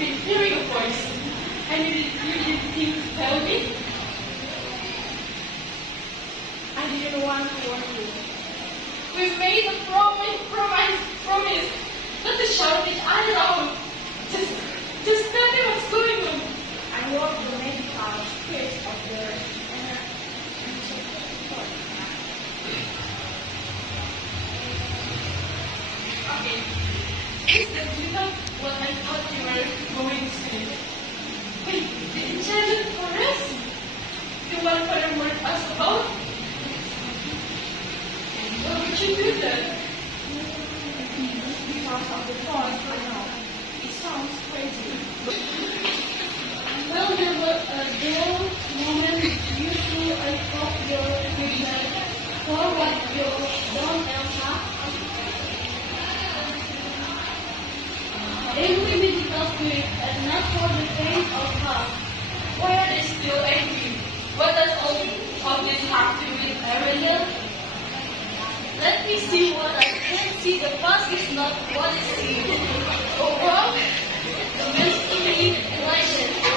been hearing a voice. And you didn't tell me? I didn't want to warn you. We've made a promise not to shout each other out. Just tell me what's going on. I walk the medical space of the Okay. Is that not what I thought you were going to say? Wait, the enchanted forest? The one Father warned us about? Why would you do that? because of the force I know. It sounds crazy. Well, there were those moments usually I thought your vision for what you don't Elsa. Angry medical spirit and not for the pain of her. Why are they still angry? What does all of this have to do with Ariel? Let me see what I can see. The past is not what is seen. Oh, well, The mystery legend.